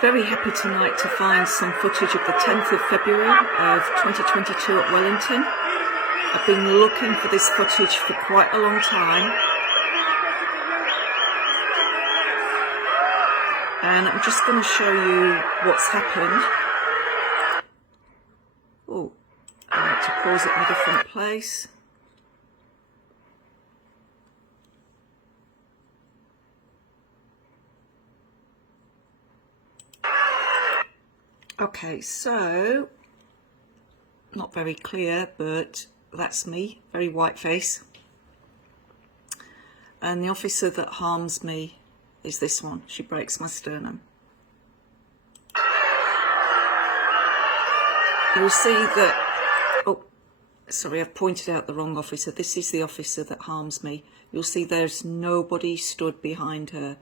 Very happy tonight to find some footage of the 10th of February of 2022 at Wellington. I've been looking for this footage for quite a long time. And I'm just going to show you what's happened. Oh, I like to pause it in a different place. Okay, so, not very clear, but that's me, very white face. And the officer that harms me is this one. She breaks my sternum. You'll see that, oh, sorry, I've pointed out the wrong officer. This is the officer that harms me. You'll see there's nobody stood behind her.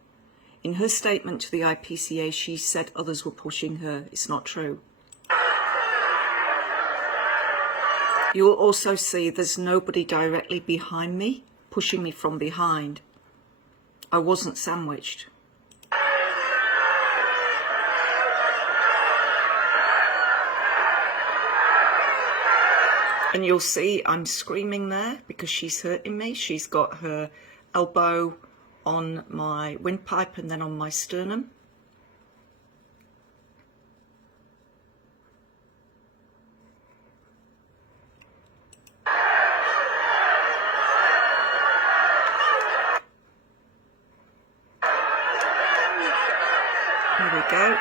In her statement to the IPCA, she said others were pushing her. It's not true. You'll also see there's nobody directly behind me, pushing me from behind. I wasn't sandwiched. And you'll see I'm screaming there because she's hurting me. She's got her elbow on my windpipe and then on my sternum. There we go.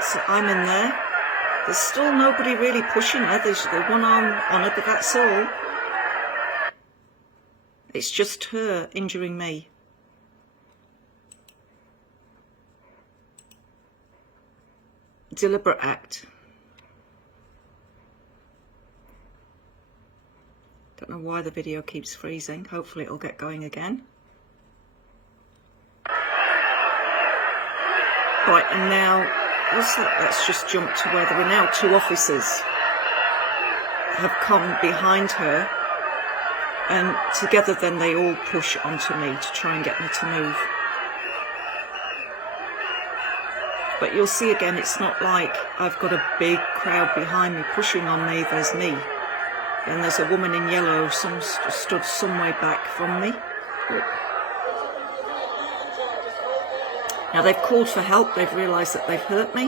So I'm in there. There's still nobody really pushing her. There's the one arm on her, but that's all. It's just her injuring me. Deliberate act. Don't know why the video keeps freezing. Hopefully it'll get going again. Right, and now let's just jump to where there are now two officers have come behind her, and together then they all push onto me to try and get me to move. But you'll see again, it's not like I've got a big crowd behind me pushing on me. There's me. And there's a woman in yellow, stood some way back from me. Now they've called for help. They've realised that they've hurt me.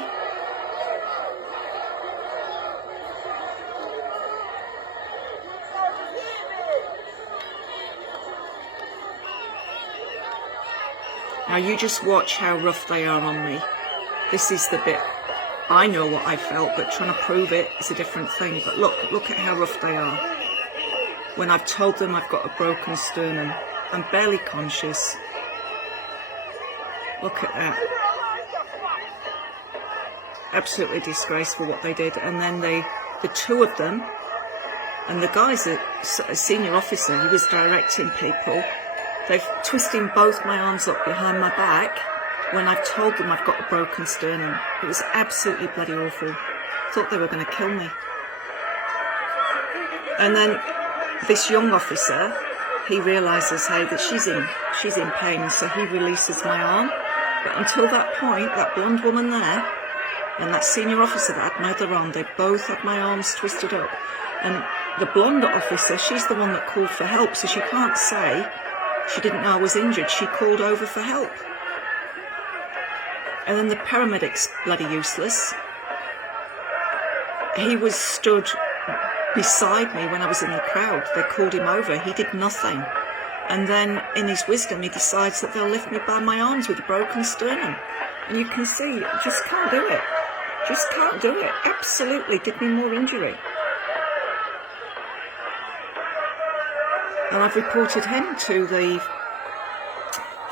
Now you just watch how rough they are on me. This is the bit, I know what I felt, but trying to prove it is a different thing. But look at how rough they are. When I've told them I've got a broken sternum, I'm barely conscious. Look at that. Absolutely disgraceful what they did. And then the two of them, and the guy's a senior officer, he was directing people. They've twisting both my arms up behind my back when I've told them I've got a broken sternum. It was absolutely bloody awful. Thought they were going to kill me. And then this young officer, he realises, hey, that she's in pain, so he releases my arm. But until that point, that blonde woman there and that senior officer that had my other arm, they both had my arms twisted up. And the blonde officer, she's the one that called for help, so she can't say she didn't know I was injured. She called over for help. And then the paramedic's bloody useless. He was stood beside me when I was in the crowd. They called him over. He did nothing. And then, in his wisdom, he decides that they'll lift me by my arms with a broken sternum. And you can see, just can't do it. Just can't do it. Absolutely did me more injury. And I've reported him to the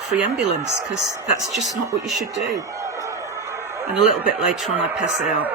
free ambulance, because that's just not what you should do. And a little bit later on, I pass out.